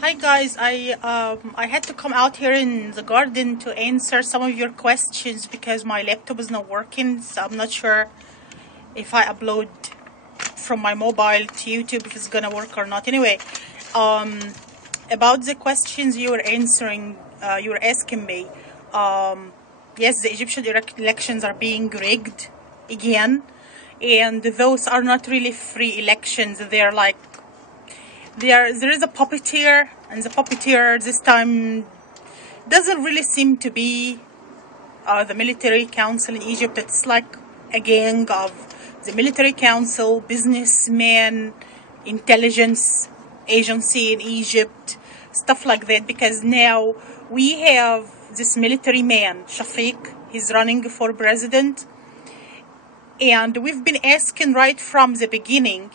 Hi guys, I had to come out here in the garden to answer some of your questions because my laptop is not working, so I'm not sure if I upload from my mobile to YouTube if it's gonna work or not. Anyway, um, about the questions you were answering, you were asking me. Yes, the Egyptian elections are being rigged again, and those are not really free elections. They're like there is a puppeteer, and the puppeteer this time doesn't really seem to be the military council in Egypt. It's like a gang of the military council, businessmen, intelligence agency in Egypt, stuff like that. Because now we have this military man, Shafiq. He's running for president, and we've been asking right from the beginning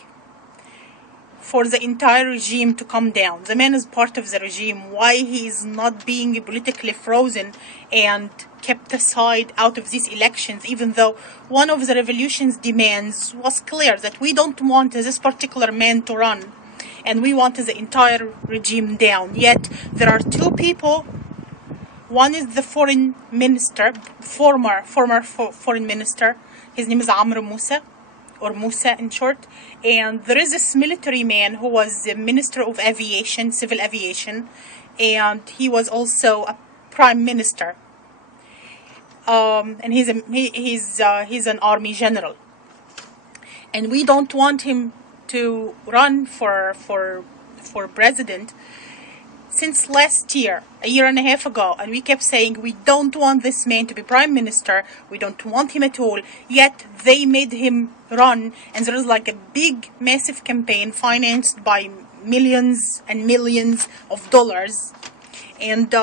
for the entire regime to come down. The man is part of the regime. Why he is not being politically frozen and kept aside out of these elections, even though one of the revolution's demands was clear that we don't want this particular man to run and we want the entire regime down. Yet there are two people. One is the foreign minister, former foreign minister. His name is Amr Musa, or Musa in short. And there is this military man who was the Minister of Aviation, Civil Aviation, and he was also a Prime Minister. And he's an army general. And we don't want him to run for president since last year, a year and a half ago, and we kept saying we don't want this man to be prime minister, we don't want him at all, yet they made him run, and there is like a big, massive campaign financed by millions and millions of dollars, and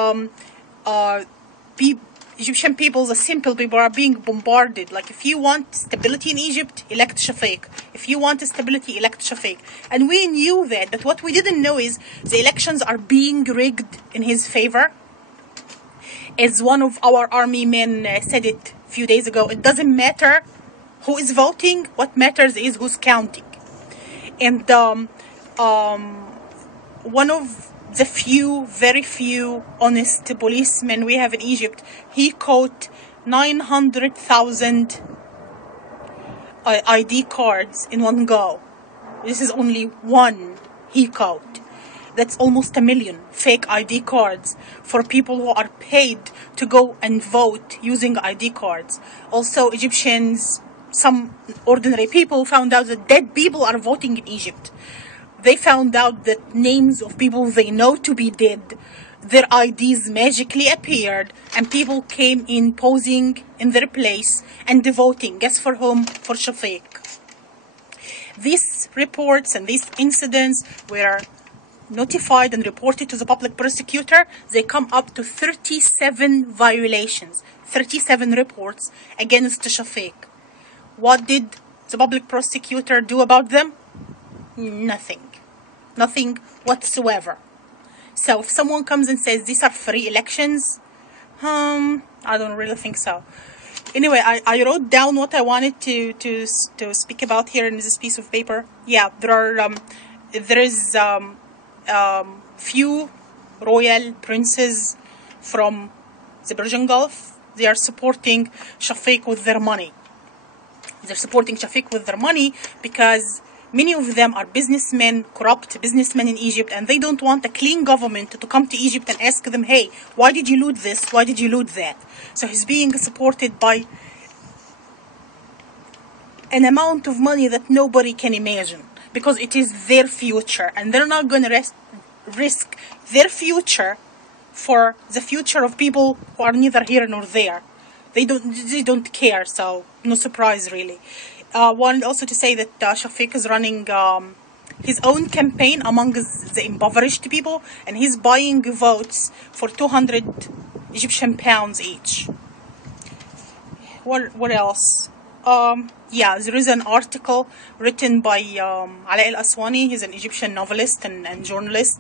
Egyptian people, the simple people, are being bombarded. Like, if you want stability in Egypt, elect Shafiq. If you want stability, elect Shafiq. And we knew that, but what we didn't know is the elections are being rigged in his favor. As one of our army men said it a few days ago, it doesn't matter who is voting, what matters is who's counting. And one of the very few honest policemen we have in Egypt, he caught 900,000 ID cards in one go. This is only one he caught. That's almost 1 million fake ID cards for people who are paid to go and vote using ID cards. Also, Egyptians, some ordinary people, found out that dead people are voting in Egypt. They found out that names of people they know to be dead, their IDs magically appeared, and people came in posing in their place and voting. Guess for whom? For Shafiq. These reports and these incidents were notified and reported to the public prosecutor. They come up to 37 violations, 37 reports against Shafiq. What did the public prosecutor do about them? Nothing whatsoever. So if someone comes and says these are free elections, I don't really think so. Anyway, I wrote down what I wanted to speak about here in this piece of paper. Yeah, there is few royal princes from the Persian Gulf. They are supporting Shafiq with their money. They're supporting Shafiq with their money because many of them are businessmen, corrupt businessmen in Egypt, and they don't want a clean government to come to Egypt and ask them, hey, why did you loot this? Why did you loot that? So he's being supported by an amount of money that nobody can imagine, because it is their future, and they're not going to risk their future for the future of people who are neither here nor there. They don't care, so no surprise really. Wanted also to say that Shafiq is running his own campaign among the impoverished people, and he's buying votes for 200 Egyptian pounds each. What else? Yeah, there is an article written by Ala al-Aswani. He's an Egyptian novelist and journalist.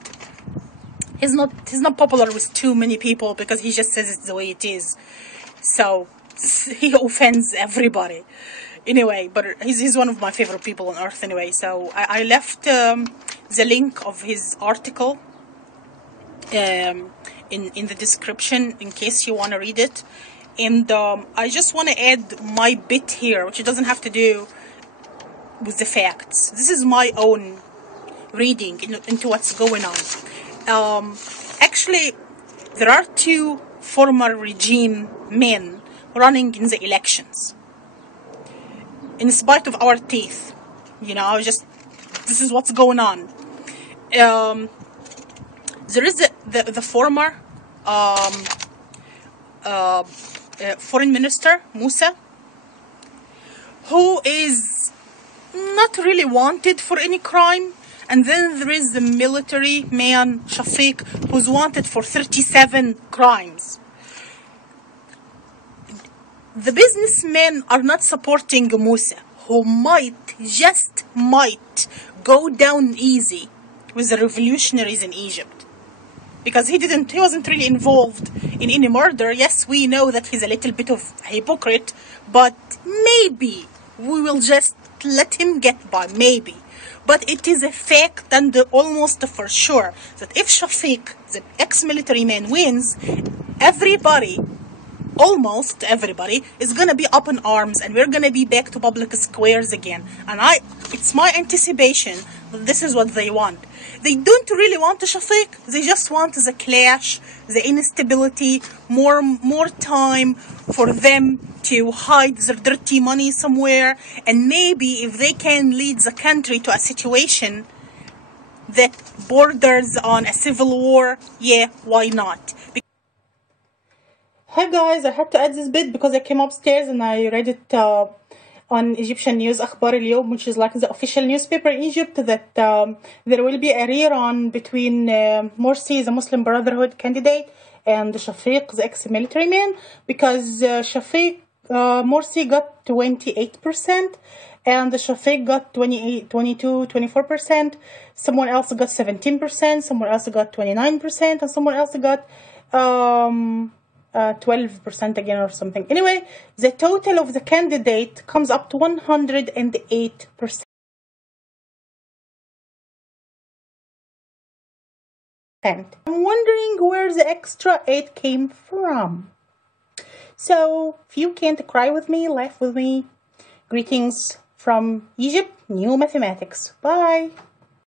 He's not popular with too many people because he just says it the way it is. So he offends everybody. Anyway, but he's one of my favorite people on earth anyway. So I left the link of his article in the description in case you want to read it. And I just want to add my bit here, which it doesn't have to do with the facts. This is my own reading into what's going on. Actually, there are two former regime men running in the elections. In spite of our teeth, this is what's going on. There is the former foreign minister, Musa, who is not really wanted for any crime. And then there is the military man, Shafiq, who's wanted for 37 crimes. The businessmen are not supporting Musa, who just might, go down easy with the revolutionaries in Egypt. Because he wasn't really involved in any murder. Yes, we know that he's a little bit of a hypocrite, but maybe we will just let him get by, maybe. But it is a fact and almost for sure that if Shafiq, the ex-military man, wins, almost everybody, is going to be up in arms, and we're going to be back to public squares again. And it's my anticipation that this is what they want. They don't really want Shafiq. They just want the clash, the instability, more time for them to hide their dirty money somewhere. And maybe if they can lead the country to a situation that borders on a civil war, yeah, why not? Hey guys, I had to add this bit because I came upstairs and I read it on Egyptian news, Akhbar al-Yawm, which is like the official newspaper in Egypt, that there will be a rerun between Morsi, the Muslim Brotherhood candidate, and Shafiq, the ex-military man, because Morsi got 28%, and Shafiq got 24%, someone else got 17%, someone else got 29%, and someone else got 12% again or something. Anyway, the total of the candidate comes up to 108%. I'm wondering where the extra 8 came from. So, if you can't cry with me, laugh with me. Greetings from Egypt, new mathematics. Bye.